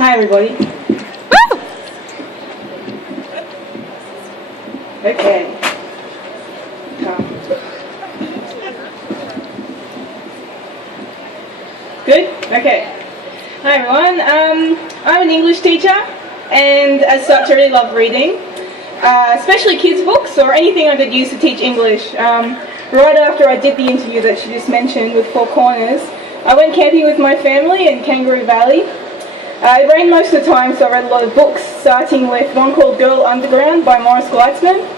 Hi everybody. Woo! Okay. Good? Okay. Hi everyone. I'm an English teacher and as such I really love reading, especially kids' books or anything I could use to teach English. Right after I did the interview that she just mentioned with Four Corners, I went camping with my family in Kangaroo Valley. It rained most of the time, so I read a lot of books, starting with one called Girl Underground by Manus Island.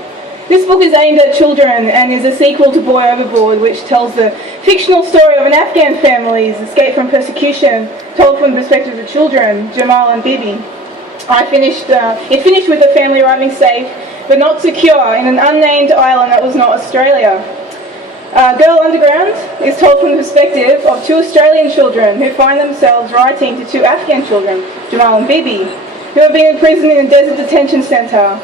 This book is aimed at children and is a sequel to Boy Overboard, which tells the fictional story of an Afghan family's escape from persecution, told from the perspective of children, Jamal and Bibi. It finished with the family arriving safe, but not secure, in an unnamed island that was not Australia. Girl Underground is told from the perspective of two Australian children who find themselves writing to two Afghan children, Jamal and Bibi, who have been imprisoned in a desert detention centre.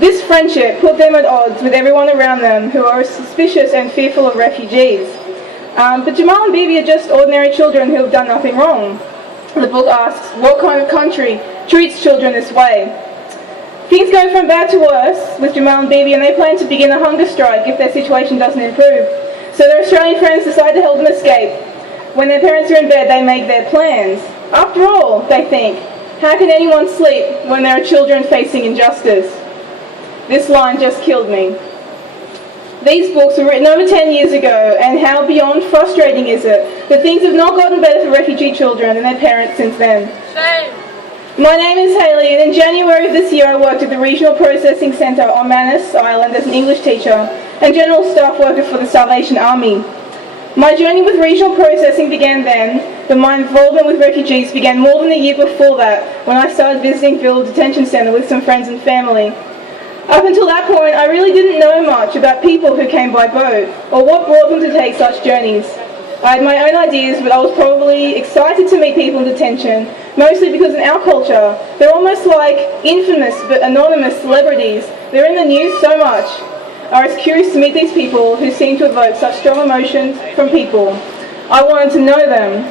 This friendship put them at odds with everyone around them who are suspicious and fearful of refugees. But Jamal and Bibi are just ordinary children who have done nothing wrong. The book asks, what kind of country treats children this way? Things go from bad to worse with Jamal and Bibi, and they plan to begin a hunger strike if their situation doesn't improve. So their Australian friends decide to help them escape. When their parents are in bed, they make their plans. After all, they think, how can anyone sleep when there are children facing injustice? This line just killed me. These books were written over 10 years ago, and how beyond frustrating is it that things have not gotten better for refugee children and their parents since then. Shame. My name is Hayley, and in January of this year I worked at the Regional Processing Centre on Manus Island as an English teacher and general staff worker for the Salvation Army. My journey with regional processing began then, but my involvement with refugees began more than a year before that, when I started visiting Ville Detention Centre with some friends and family. Up until that point, I really didn't know much about people who came by boat, or what brought them to take such journeys. I had my own ideas, but I was probably excited to meet people in detention, mostly because in our culture, they're almost like infamous but anonymous celebrities. They're in the news so much. I was curious to meet these people who seem to evoke such strong emotions from people. I wanted to know them.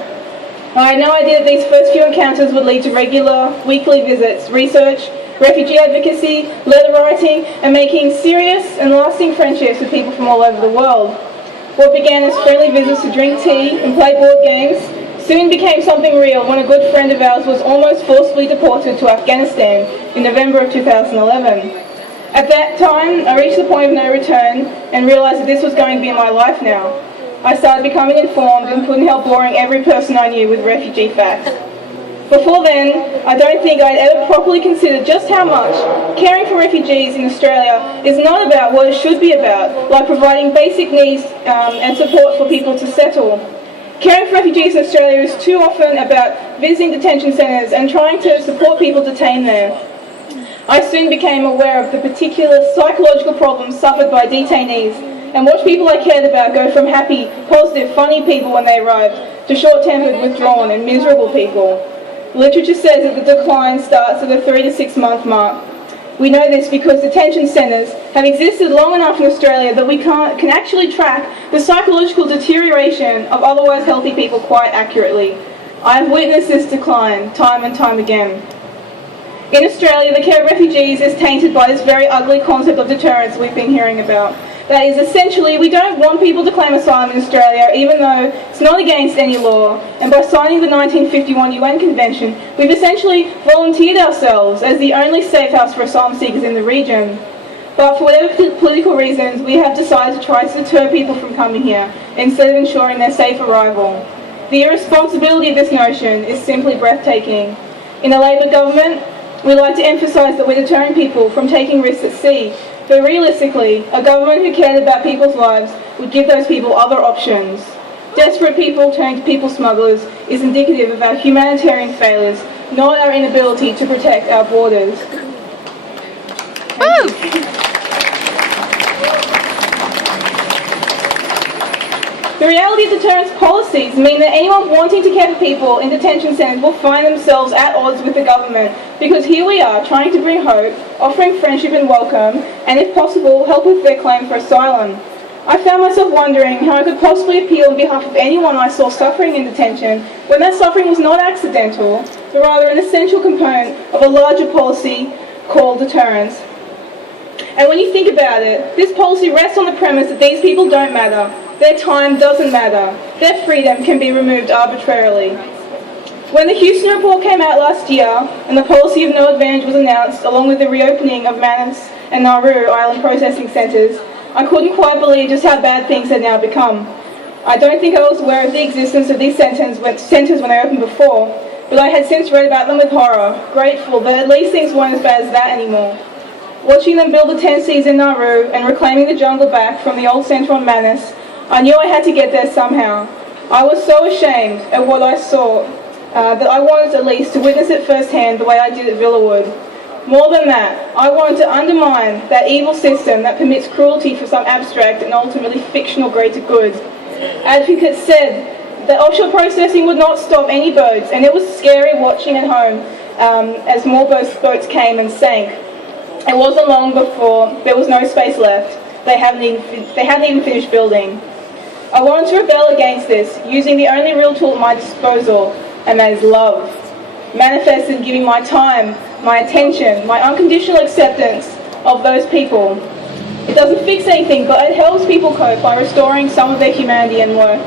I had no idea that these first few encounters would lead to regular, weekly visits, research, refugee advocacy, letter writing, and making serious and lasting friendships with people from all over the world. What began as friendly visits to drink tea and play board games soon became something real when a good friend of ours was almost forcibly deported to Afghanistan in November of 2011. At that time, I reached the point of no return and realised that this was going to be my life now. I started becoming informed and couldn't help boring every person I knew with refugee facts. Before then, I don't think I'd ever properly considered just how much caring for refugees in Australia is not about what it should be about, like providing basic needs and support for people to settle. Caring for refugees in Australia is too often about visiting detention centres and trying to support people detained there. I soon became aware of the particular psychological problems suffered by detainees and watched people I cared about go from happy, positive, funny people when they arrived to short-tempered, withdrawn and miserable people. Literature says that the decline starts at the 3 to 6 month mark. We know this because detention centres have existed long enough in Australia that we can actually track the psychological deterioration of otherwise healthy people quite accurately. I have witnessed this decline time and time again. In Australia, the care of refugees is tainted by this very ugly concept of deterrence we've been hearing about. That is, essentially, we don't want people to claim asylum in Australia, even though it's not against any law, and by signing the 1951 UN Convention, we've essentially volunteered ourselves as the only safe house for asylum seekers in the region. But for whatever political reasons, we have decided to try to deter people from coming here, instead of ensuring their safe arrival. The irresponsibility of this notion is simply breathtaking. In a Labor government, we like to emphasise that we're deterring people from taking risks at sea, but realistically, a government who cared about people's lives would give those people other options. Desperate people turning to people smugglers is indicative of our humanitarian failures, not our inability to protect our borders. The reality of deterrence policies mean that anyone wanting to care for people in detention centres will find themselves at odds with the government, because here we are trying to bring hope, offering friendship and welcome, and if possible, help with their claim for asylum. I found myself wondering how I could possibly appeal on behalf of anyone I saw suffering in detention when that suffering was not accidental, but rather an essential component of a larger policy called deterrence. And when you think about it, this policy rests on the premise that these people don't matter, their time doesn't matter, their freedom can be removed arbitrarily. When the Houston report came out last year and the policy of no advantage was announced, along with the reopening of Manus and Nauru island processing centres, I couldn't quite believe just how bad things had now become. I don't think I was aware of the existence of these centres when they opened before, but I had since read about them with horror, grateful that at least things weren't as bad as that anymore. Watching them build the 10 Cs in Nauru and reclaiming the jungle back from the old centre on Manus, I knew I had to get there somehow. I was so ashamed at what I saw that I wanted at least to witness it firsthand the way I did at Villawood. More than that, I wanted to undermine that evil system that permits cruelty for some abstract and ultimately fictional greater good. Advocates said that offshore processing would not stop any boats, and it was scary watching at home as more boats came and sank. It wasn't long before there was no space left. They hadn't even finished building. I wanted to rebel against this, using the only real tool at my disposal, and that is love. Manifested in giving my time, my attention, my unconditional acceptance of those people. It doesn't fix anything, but it helps people cope by restoring some of their humanity and worth.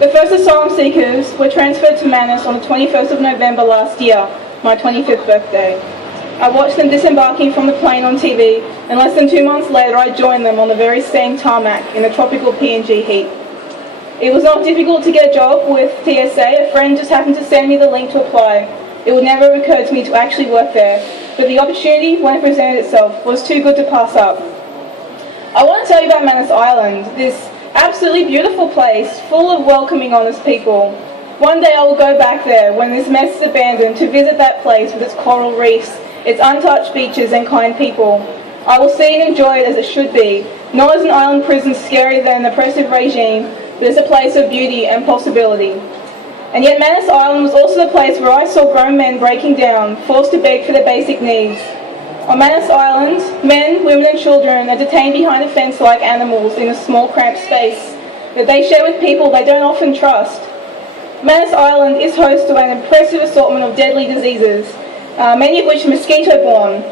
The first asylum seekers were transferred to Manus on the 21st of November last year, my 25th birthday. I watched them disembarking from the plane on TV, and less than 2 months later I joined them on the very same tarmac in the tropical PNG heat. It was not difficult to get a job with TSA. A friend just happened to send me the link to apply. It would never have occurred to me to actually work there, but the opportunity, when it presented itself, was too good to pass up. I want to tell you about Manus Island, this absolutely beautiful place, full of welcoming, honest people. One day I will go back there, when this mess is abandoned, to visit that place with its coral reefs, its untouched beaches and kind people. I will see and enjoy it as it should be, not as an island prison scarier than an oppressive regime, but as a place of beauty and possibility. And yet Manus Island was also the place where I saw grown men breaking down, forced to beg for their basic needs. On Manus Island, men, women and children are detained behind a fence like animals in a small cramped space that they share with people they don't often trust. Manus Island is host to an impressive assortment of deadly diseases, many of which are mosquito-borne.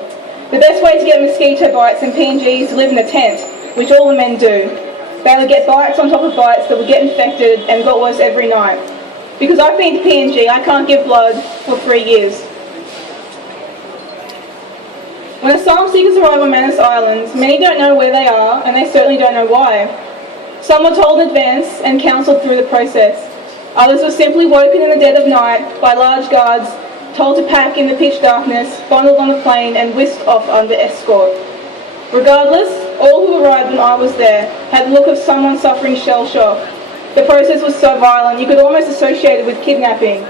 The best way to get mosquito bites in PNG is to live in a tent, which all the men do. They would get bites on top of bites that would get infected and got worse every night. Because I've been to PNG, I can't give blood for 3 years. When asylum seekers arrive on Manus Island, many don't know where they are, and they certainly don't know why. Some were told in advance and counselled through the process. Others were simply woken in the dead of night by large guards, told to pack in the pitch darkness, bundled on the plane and whisked off under escort. Regardless, all who arrived when I was there had the look of someone suffering shell shock. The process was so violent you could almost associate it with kidnapping.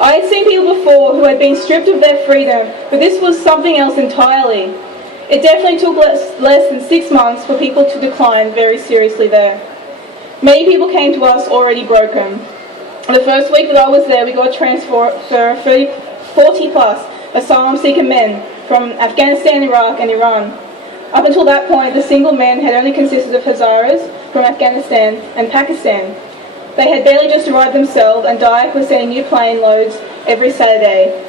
I had seen people before who had been stripped of their freedom, but this was something else entirely. It definitely took less than 6 months for people to decline very seriously there. Many people came to us already broken. The first week that I was there, we got a transfer of 40 plus asylum seeker men from Afghanistan, Iraq and Iran. Up until that point, the single men had only consisted of Hazaras from Afghanistan and Pakistan. They had barely just arrived themselves, and DIAC was sending new plane loads every Saturday.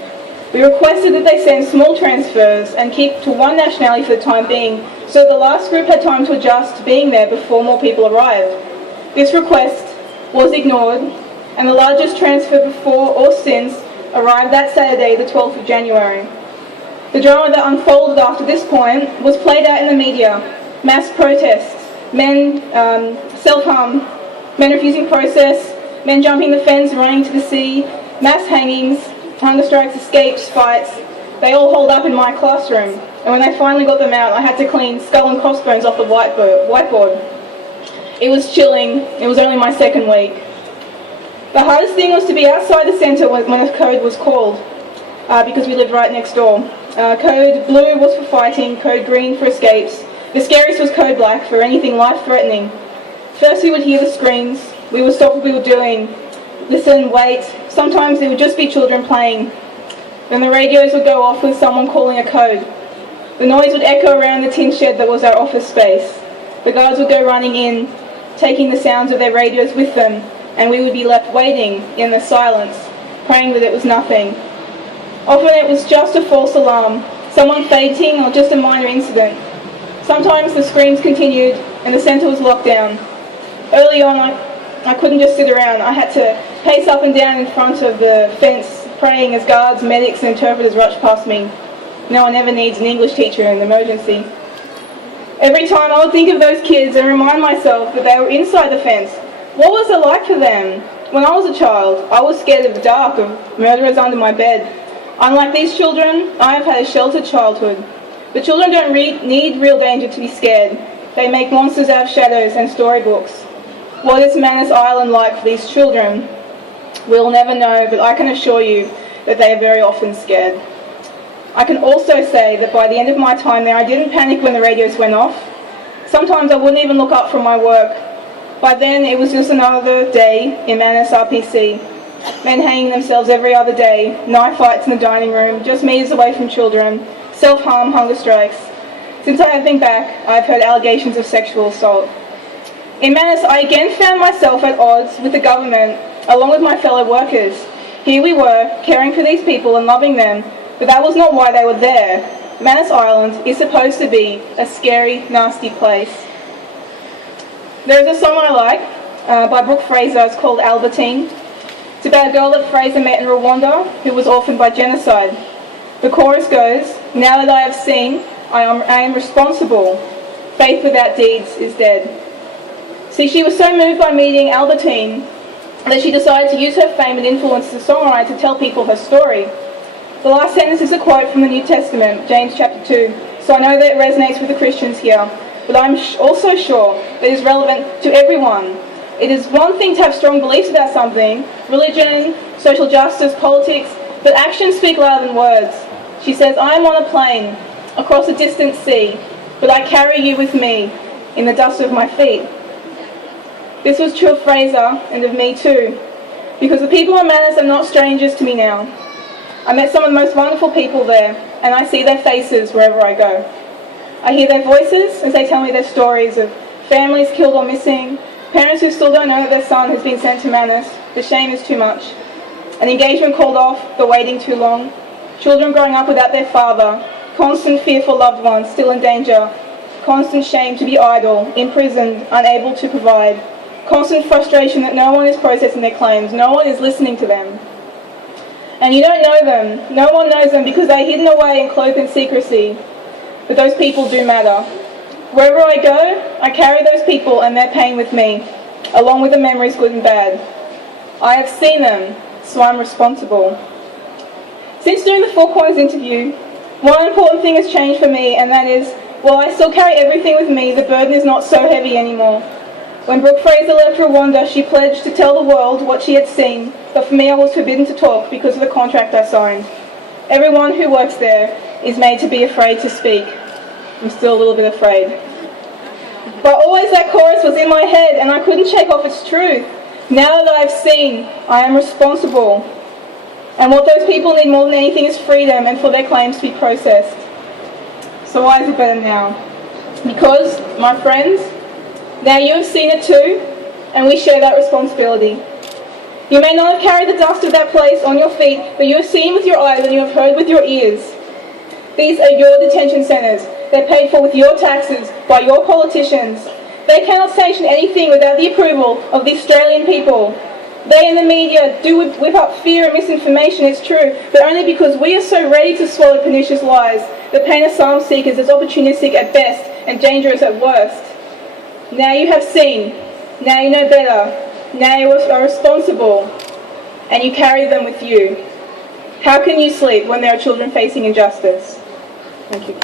We requested that they send small transfers and keep to one nationality for the time being, so the last group had time to adjust to being there before more people arrived. This request was ignored, and the largest transfer before or since arrived that Saturday, the 12th of January. The drama that unfolded after this point was played out in the media. Mass protests, men self-harm, men refusing process, men jumping the fence and running to the sea, mass hangings, hunger strikes, escapes, fights. They all holed up in my classroom, and when they finally got them out, I had to clean skull and crossbones off the whiteboard. It was chilling. It was only my second week. The hardest thing was to be outside the centre when a code was called, because we lived right next door. Code blue was for fighting, code green for escapes. The scariest was code black for anything life-threatening. First we would hear the screams, we would stop what we were doing, listen, wait. Sometimes it would just be children playing. Then the radios would go off with someone calling a code. The noise would echo around the tin shed that was our office space. The guards would go running in, taking the sounds of their radios with them, and we would be left waiting in the silence, praying that it was nothing. Often it was just a false alarm, someone fainting or just a minor incident. Sometimes the screams continued and the centre was locked down. Early on I couldn't just sit around. I had to pace up and down in front of the fence, praying as guards, medics and interpreters rushed past me. No one ever needs an English teacher in an emergency. Every time I would think of those kids and remind myself that they were inside the fence. What was it like for them? When I was a child, I was scared of the dark, of murderers under my bed. Unlike these children, I have had a sheltered childhood. The children don't need real danger to be scared. They make monsters out of shadows and storybooks. What is Manus Island like for these children? We'll never know, but I can assure you that they are very often scared. I can also say that by the end of my time there, I didn't panic when the radios went off. Sometimes I wouldn't even look up from my work. By then, it was just another day in Manus RPC. Men hanging themselves every other day, knife fights in the dining room, just meters away from children, self-harm, hunger strikes. Since I have been back, I've heard allegations of sexual assault. In Manus, I again found myself at odds with the government, along with my fellow workers. Here we were, caring for these people and loving them, but that was not why they were there. Manus Island is supposed to be a scary, nasty place. There is a song I like by Brooke Fraser. It's called Albertine. It's about a girl that Fraser met in Rwanda who was orphaned by genocide. The chorus goes, "Now that I have seen, I am responsible. Faith without deeds is dead." See, she was so moved by meeting Albertine that she decided to use her fame and influence as a songwriter to tell people her story. The last sentence is a quote from the New Testament, James chapter 2, so I know that it resonates with the Christians here, but I'm also sure that it is relevant to everyone. It is one thing to have strong beliefs about something, religion, social justice, politics, but actions speak louder than words. She says, "I am on a plane, across a distant sea, but I carry you with me in the dust of my feet." This was true of Fraser and of me too, because the people in Manus are not strangers to me now. I met some of the most wonderful people there, and I see their faces wherever I go. I hear their voices as they tell me their stories of families killed or missing, parents who still don't know that their son has been sent to Manus, the shame is too much, an engagement called off, the waiting too long, children growing up without their father, constant fear for loved ones still in danger, constant shame to be idle, imprisoned, unable to provide, constant frustration that no one is processing their claims, no one is listening to them. And you don't know them, no one knows them because they're hidden away and cloaked in secrecy, but those people do matter. Wherever I go, I carry those people and their pain with me, along with the memories, good and bad. I have seen them, so I'm responsible. Since doing the Four Corners interview, one important thing has changed for me, and that is, while I still carry everything with me, the burden is not so heavy anymore. When Brooke Fraser left Rwanda, she pledged to tell the world what she had seen, but for me I was forbidden to talk because of the contract I signed. Everyone who works there is made to be afraid to speak. I'm still a little bit afraid. But always that chorus was in my head and I couldn't shake off its truth. Now that I've seen, I am responsible. And what those people need more than anything is freedom and for their claims to be processed. So why is it better now? Because, my friends, now you have seen it too, and we share that responsibility. You may not have carried the dust of that place on your feet, but you have seen with your eyes and you have heard with your ears. These are your detention centres. They're paid for with your taxes, by your politicians. They cannot sanction anything without the approval of the Australian people. They and the media do whip up fear and misinformation, it's true, but only because we are so ready to swallow pernicious lies that paint asylum seekers as opportunistic at best and dangerous at worst. Now you have seen, now you know better, now you are responsible, and you carry them with you. How can you sleep when there are children facing injustice? Thank you.